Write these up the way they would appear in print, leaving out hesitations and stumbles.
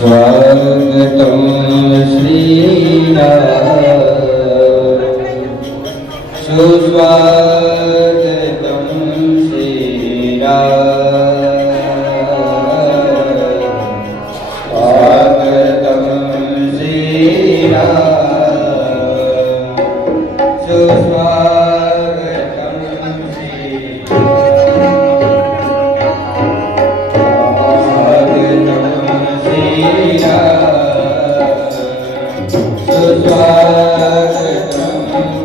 स्वागतं श्रीराम सुस्वागतं श्रीराम स्वागतं श्रीराम सुस्वागतं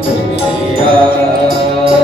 श्रीराम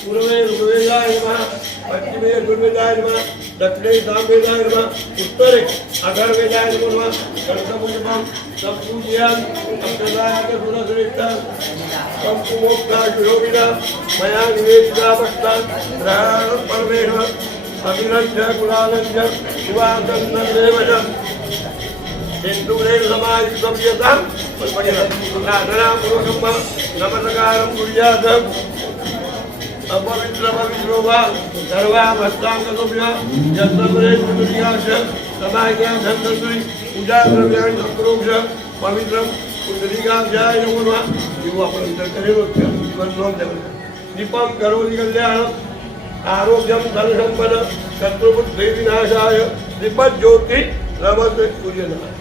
पूर्वे ऋग्वेदाय नमः, पश्चिमे यजुर्वेदाय नमः, दक्षिणे सामवेदाय नमः, उत्तरे अथर्ववेदाय नमः। कर्तव्यम संपूज्यामि अक्षदाय गुणश्रेष्ठा संपूमोक्षायोगिना मया निवेदिता भक्तान् ग्रहाणं परमेण अभिरज्य कुलालज्य शिवासन्नदेवज सिन्दूरेण समायुक्तव्यतां प्रार्थनापूर्वकं नमस्कारं कुर्यात्। अपवित्रो वा सर्वाभस्ताङ्गतोभ्य यत्तमरे पुण्डिकाश्च समाज्ञां धन्तुरि पूजाद्रव्याणि संप्रोक्ष्य पवित्रं पुण्डरीकाभ्याय नमो नमः। એવું આપણે અંતર કરેલો છે જીવનનો દીપમ કરોતિ કલ્યાણમ આરોગ્યમ ધનસંપદ શત્રુબુદ્ધિ વિનાશાય દીપજ્યોતિ નમસ્તે સૂર્યનારાયણ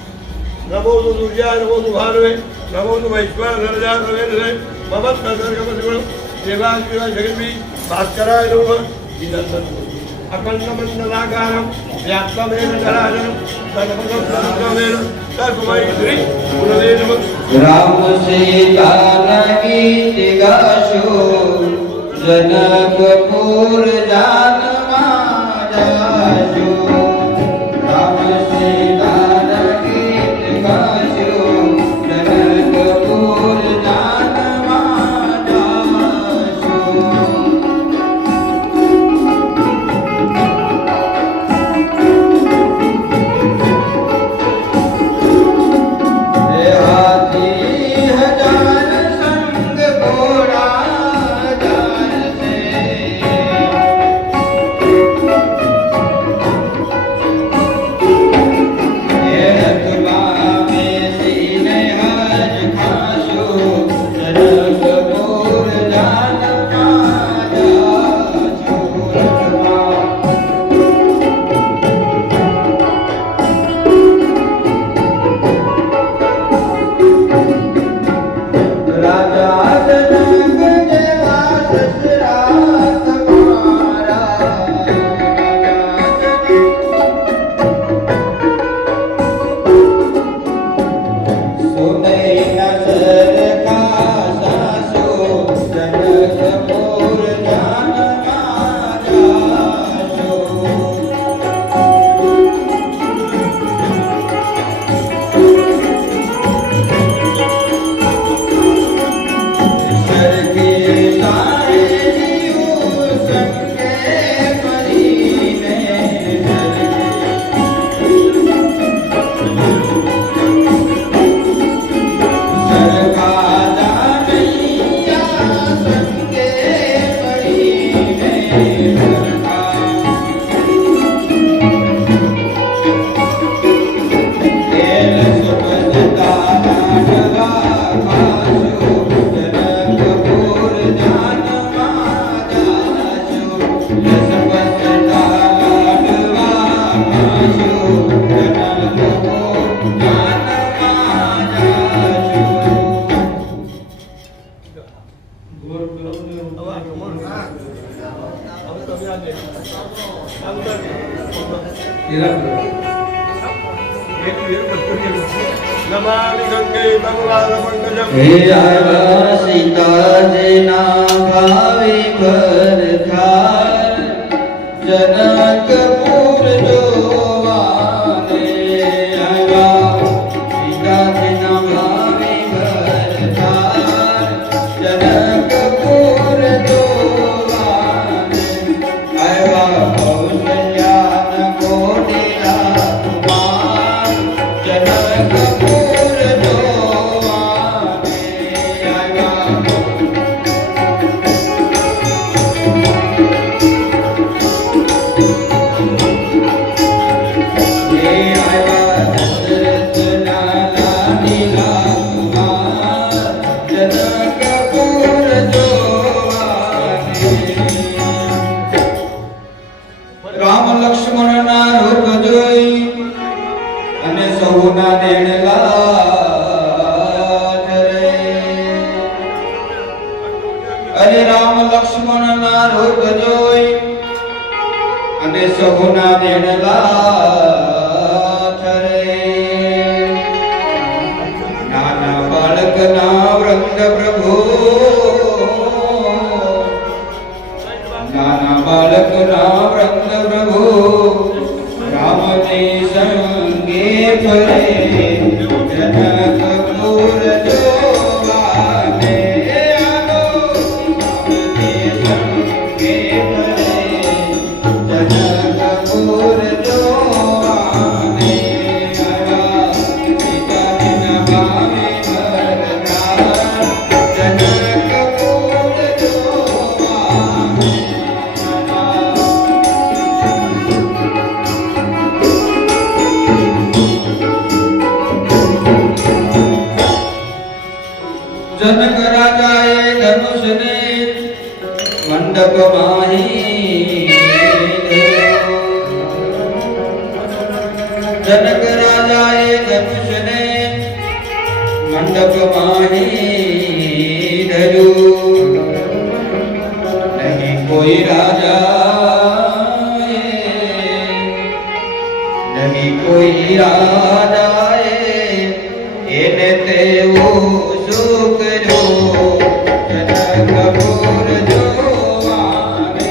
નમો સૂર્યાય નમો ભાનવે નમો વૈશ્વર નરજા નવેન્દ્ર મમત્કર્ગમસ્ગુણ देवादिवा जगन्मी भास्कराय नमः। अखण्डमण्डलाकारं व्याप्तमेन जलाजलं सर्वगं सर्वमेन तस्मै श्री गुरवे नमः। राम सीता गीत गाशो जनकपुर जानमा जाशो। राम सीता गीत गाशो जनकपुर जानमा सीताजीना भावे भर थार जनकपुर जोवाने आया। सीताजीना भावे भर थार जनकपुर जोवाने आया। कौशल्यान कोटिला कुमार जनकपुर जोवाने आया। राम लक्ष्मण ना रूप जोई अने सौना देणला रे। अरे राम लक्ष्मण ना रूप जोई अने सौना देणला रे। नाना बाळक ना वृंद प्रभु રાજાએ ધનુષને મંડપમાં જનક રાજાએ ધનુષને મંડપમાં ધર્યું. નહીં કોઈ રાજાએ એને તેવું શું કર્યું. જનક પુર જોવાને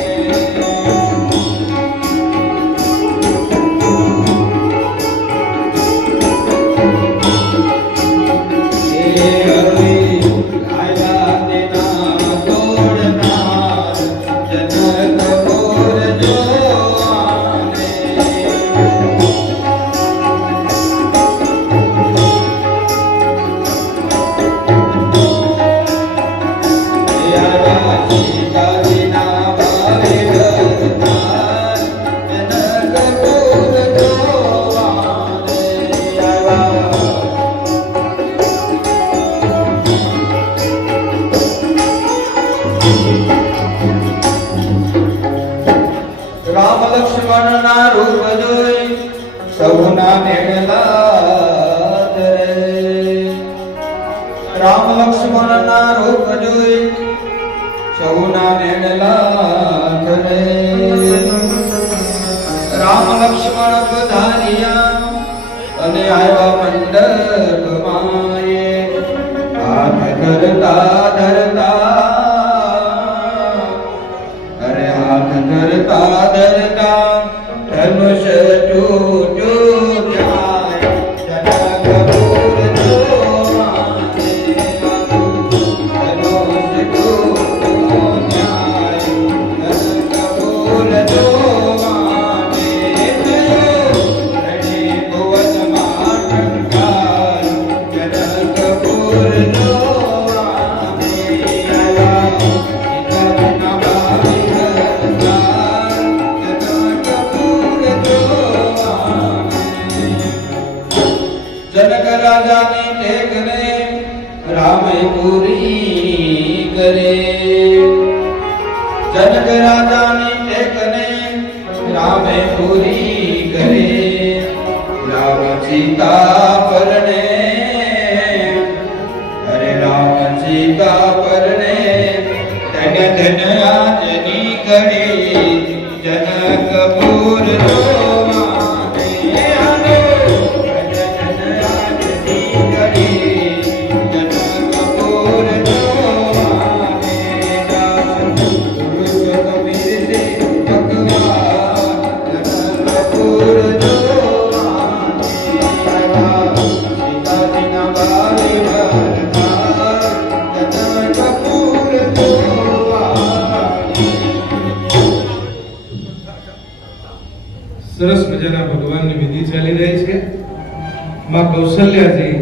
રામ લક્ષ્મણ ના રૂપ જોઈ સૌના નેણલા ધરે. રામ લક્ષ્મણ ના રૂપ જોઈ સૌના નેણલા ધરે. રામ લક્ષ્મણ પધાર્યા અને આવ્યા મંડપમાં હાથ ધરતા ધરતા ધરતા ધરતા ધનુષ તૂટ્યું જાય. જનક પુર જોવાને ધનુષ તૂટ્યું જાય. જનક પુર જોવાને રણે ભુવનમાં ટંકાર. જનક પુર જોવાને જનક રાજાની ટેકને રામે પૂરી કરે. જનક રાજાની ટેકને રામે પૂરી કરે. રામ સીતા પરણે રામ સીતા પરણે ધન ધન આજની ઘડી. જનક પુર સરસ મજાના ભગવાનની વિધિ ચાલી રહી છે. માં કૌશલ્યાજી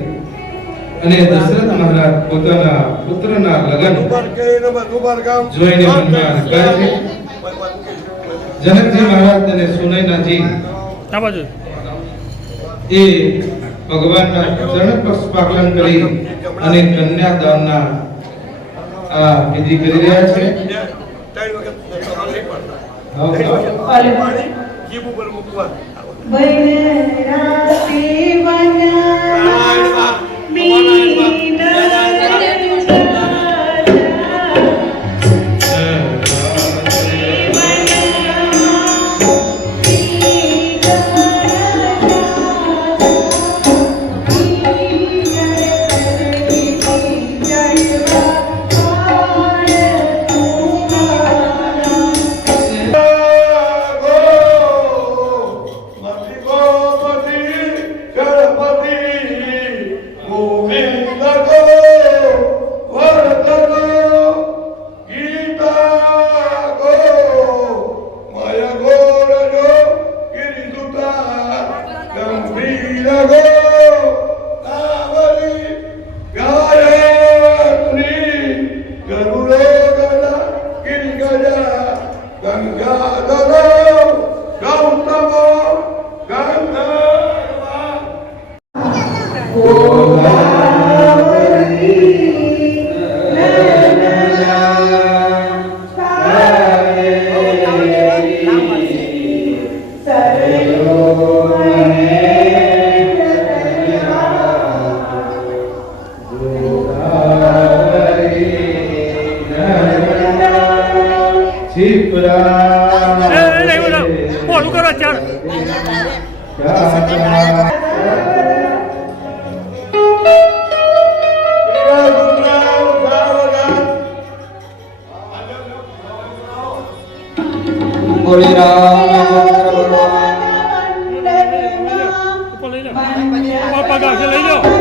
અને દશરથ મહારાજ પોતાના પુત્રના લગ્ન જોઈને મનમાં હરખાય છે. જનકજી મહારાજ અને સુનયનાજી એ ભગવાનના ચરણ પર સ્પાકલન કરી અને કન્યાદાનના આ વિધિ કરી રહ્યા છે. જીભ ઉપર મૂકવા ગણપતિ શિવરામ બોલું કરો ચાલ બોલે રામચંદ્ર ઉપર લઈ જાઓ પગ આવશે લઈ જાઓ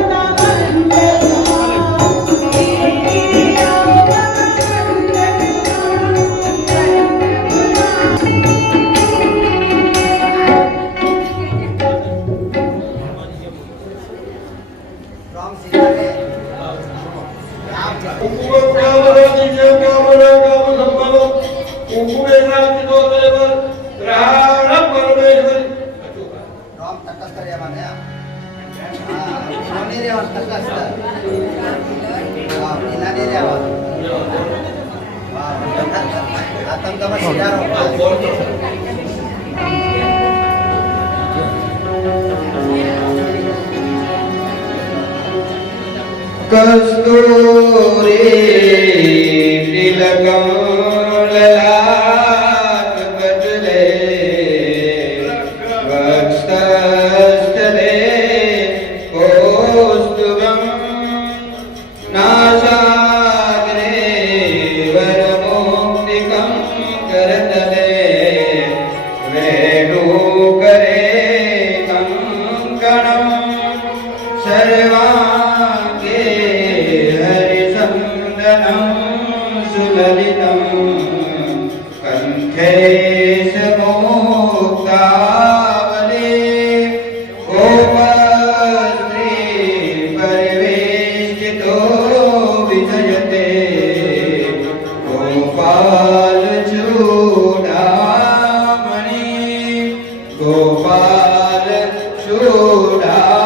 કસ્તૂરી તિલકમ લલાટ બદલે વક્ષસ્થલે કૌસ્તુભમ નાસાગ્રે વરમુક્તિકમ કરતલે વેણુકરે કંકણમ સર્વાંગે સુલલિતમ કંઠે સમુક્તાવલે ગોપસ્ત્રી પરિવેષ્ટિતો વિજયતે ગોપાલ ચૂડામણી ગોપાલ ચૂડામણી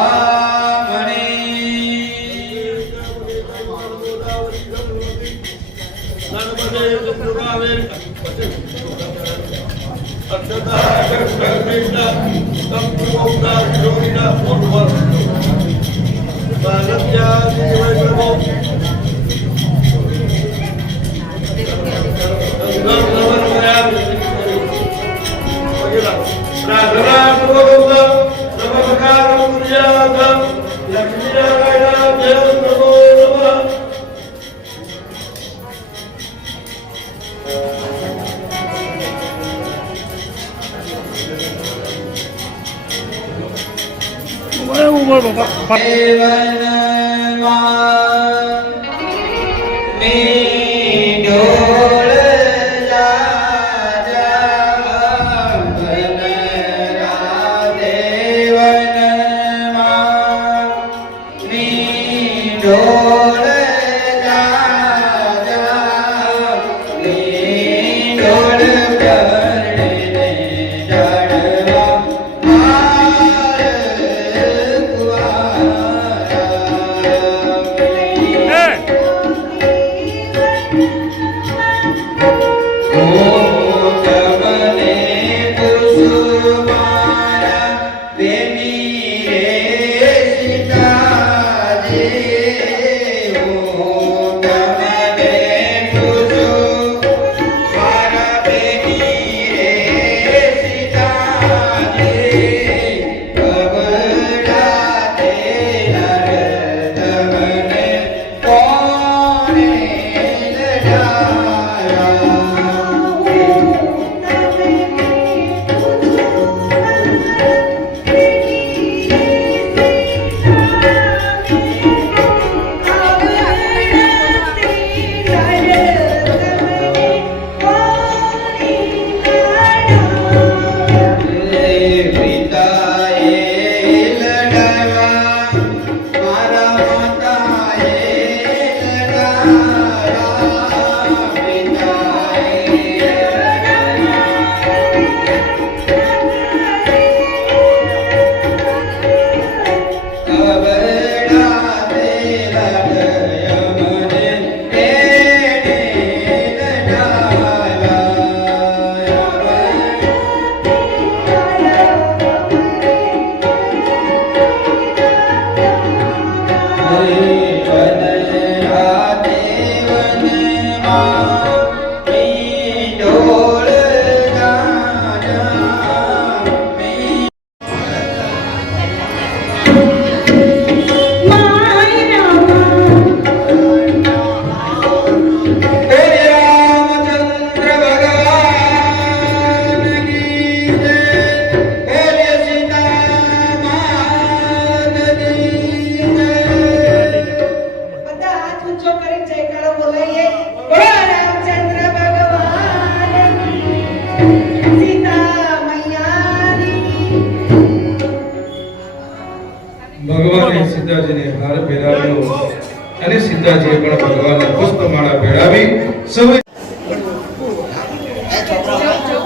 માતાજીએ પણ ભગવાનને પુષ્પમાળા પહેરાવી સૌએ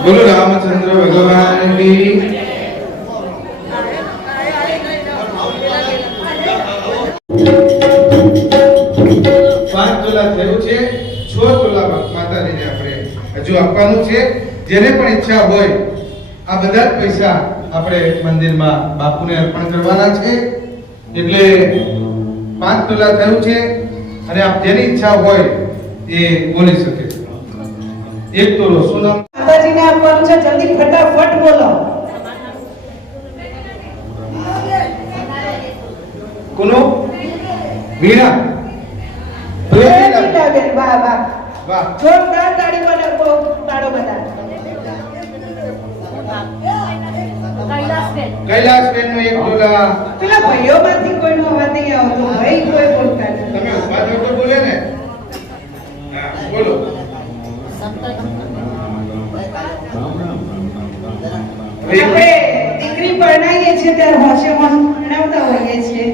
બોલો રામચંદ્ર ભગવાન કી 5 તોલા થયું છે 6 તોલા માતાજીને આપણે હજુ આપવાનું છે જેને પણ ઈચ્છા હોય આ બધા જ પૈસા આપણે મંદિરમાં બાપુને અર્પણ કરવાના છે એટલે 5 તોલા થયું છે અને આપ જેની ઈચ્છા હોય એ બોલી શકે છે 1 તોલો સોના માતાજીને આપવાનું છે જલ્દી ફટાફટ બોલો કોનો વીણા બેન વાહ વાહ વાહ જોરદાર તાળી બનાવો તાળો બધા કૈલાસબેન નો 1 તોલા પેલા ભાઈઓમાંથી કોઈનો અવાજ નહીં આવતો ભાઈ કોઈ બોલતા નથી તમે ઉભા થો તો બોલે ને હા બોલો આપણે દીકરી પરણાઈએ છીએ ત્યારે હોશેમાં ભણાવતા હોઈએ છીએ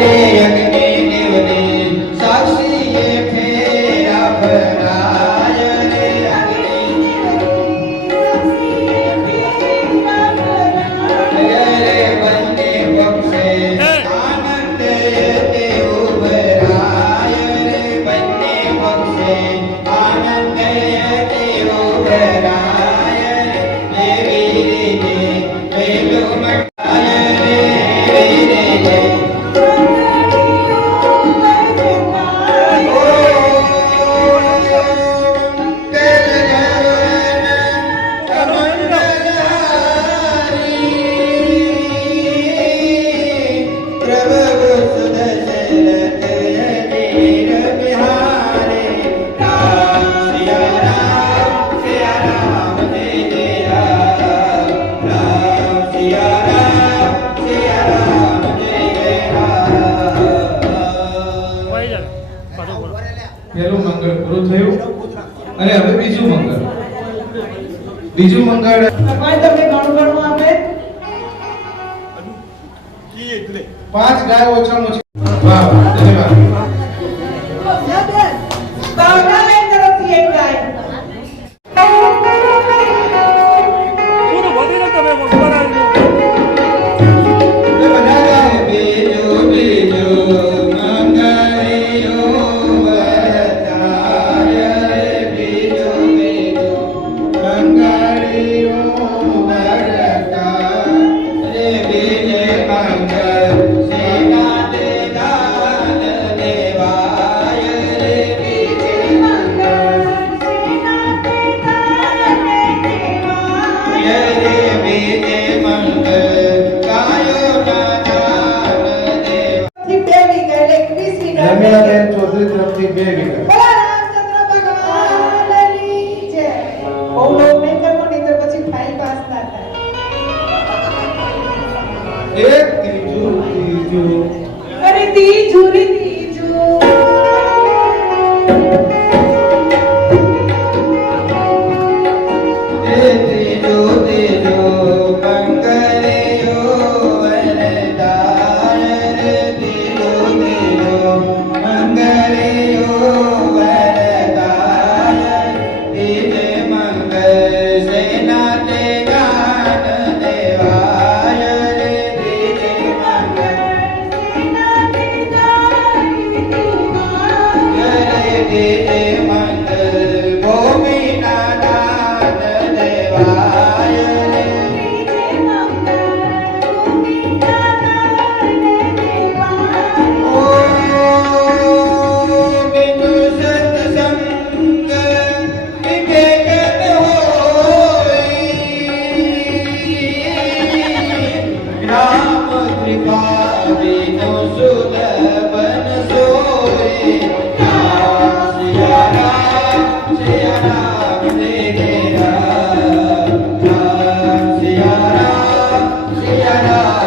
રે અગ્નિ દેવને સાક્ષી એ ફેરા ફરાય રે અગ્નિ રે બંને પક્ષે આનંદ તે ઉભરાય રે બંને પક્ષે આનંદ તે ઉભરાય રે દેવી રે પેલો મટાય રે પહેલું મંગળ પૂરું થયું અને હવે બીજું મંગળ ભગવાન તમે ઘણું ઘણું આપે 5 ગાય ઓછામાં ઓછી વાહ ધન્યવાદ ભાવનાબેન તરફથી એક ગાય પૂરું વધી ને તમે ઉપર આવ્યું બીજો બીજો મંગળિયો વરતાય રે બીજો બીજો મંગળિયો વરતાય રે બીજે મંગળ સેના તે દાન દેવાય રે બીજે મંગળ સેના તે દાન દેવાય રે બીજે મંગળ કાયો દાન દેવાય થી બે વીઘા એટલે 21 વીઘા રમીલાબેન ચૌધરી તરફથી 2 વીઘા બોલો રામચંદ્ર ભગવાનની જય બહુ લોભ નહીં કરવો નહીં તો પછી ફાઇલ પાસ ના થાય એક ત્રીજું અરે ત્રીજું રે ત્રીજું ત્રીજો ત્રીજો મંગળિયો વરદાય રે ત્રીજો ત્રીજો મંગળિયો વરદાય ત્રીજે મંગળ સેના તે દાન દેવાય રે ત્રીજે મંગળ સેના તે દાન દેવાય રે ત્રીજે મંગળ ભૂમિના દાન દેવાય રે ત્રીજે મંગળ ભૂમિના દાન દેવાય ઓ બિંદુ સત્સંગ વિવેકન હોય રામ કૃપા બિનુ સુલભન સોય રામ સિયા રામ જય રામ સિયા રામ જય રામ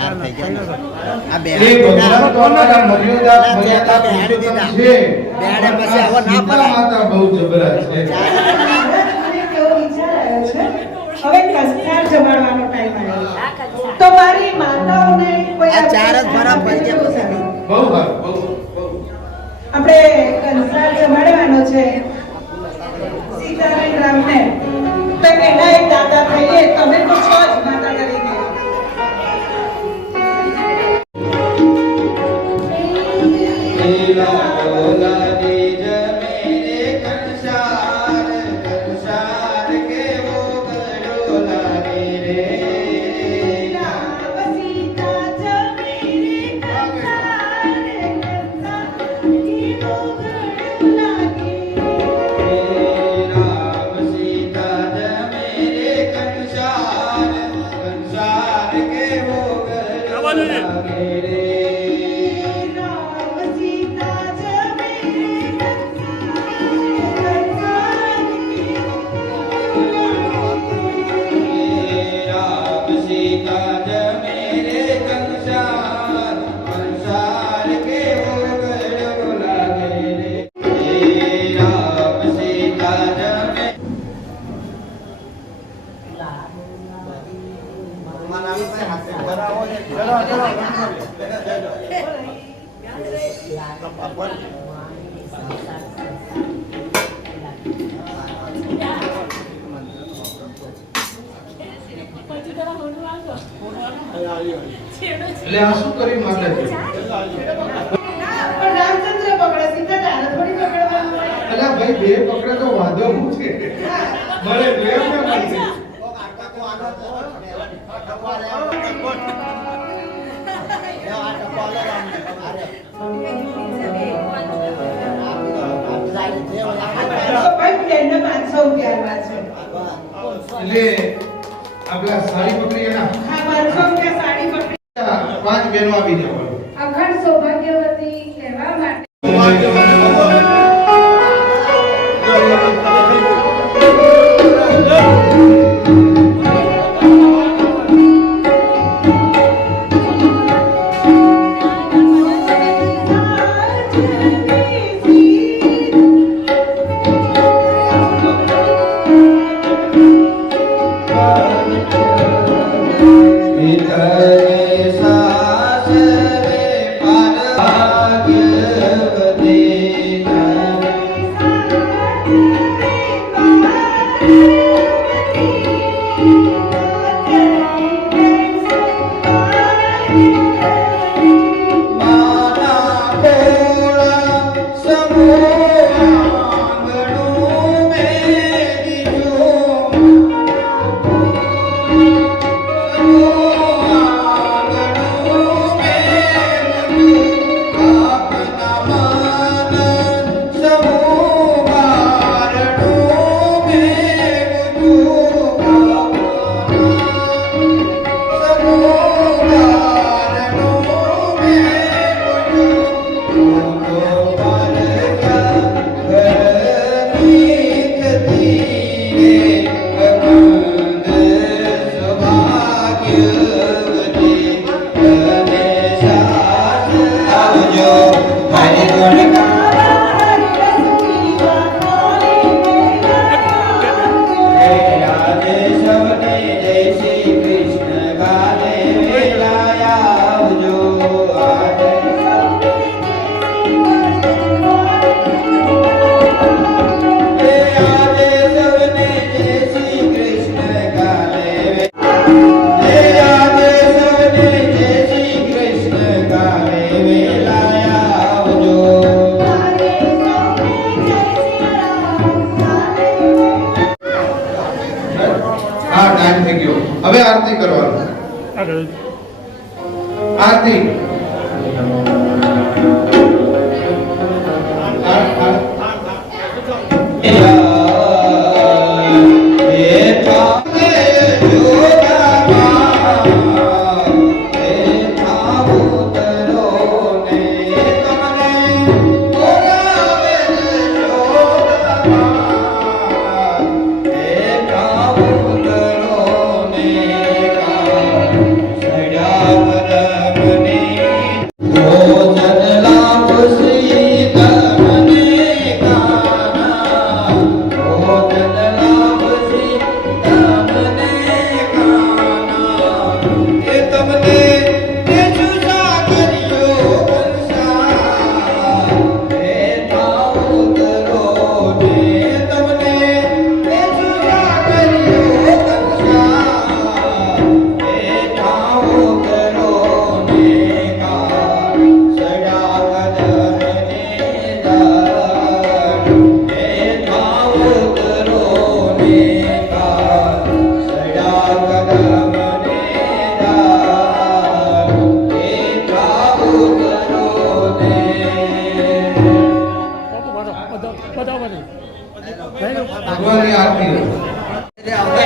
એ ભગવાન તો અમારા મર્યાદા પુરુષોત્તમ છે. બેહાડે પછી આવો ના સીતા પડાય. માતા બહુ જબરા છે. મને કેવો વિચાર આવ્યો છે હવે કસાર જમાડવાનો ટાઈમ આવ્યો તો મારી માતાઓને કોઈ આ ચાર જ ભરા પડી ગયા પછી. બહુ સારું, બહુ આપણે કંસાર જમાડવાનો છે સીતારામ રામને તો એના એક દાદા થઈએ તમે તો છો જ માતા તરીકે લીલા ડોલા નીજ મેરે કંસાર કંસાર કેવો ગળો લાગે રે રામ સીતા જમેરે કંસાર કેવો ગળો લાગે રામ સીતા જમેરે કંસાર કંસાર કેવો ગળો લાગે રે રામ સીતા જમેરે રામ સીતા જમેરે કંસાર કંસાર કેવો ગળો લાગે રે રામ સીતા જમે એટલે આ શું કર્યું માતાજી? પણ રામચંદ્ર પકડે સીતા તારે થોડી પકડવાનું હોય અલા ભાઈ બે પકડે તો વાંધો શું છે? મને પ્રેમ ને મળશે. તો ભાઈ બેનને 500 રૂપિયા આલવા છે એટલે આપણા સાડી પકડી એના હા 500 રૂપિયા સાડી પકડી 5 બહેનો આવી જવાનું. અખંડ સૌભાગ્યવતી કહેવા માટે પિતરે સાસરે ભાગ્યવતી માના કોળા સમૂહ આંગણું મેં હા ટાઈમ થઈ ગયો. હવે આરતી કરવાનું. આરતી સડ્યા ભગવાનની આરતી આવતા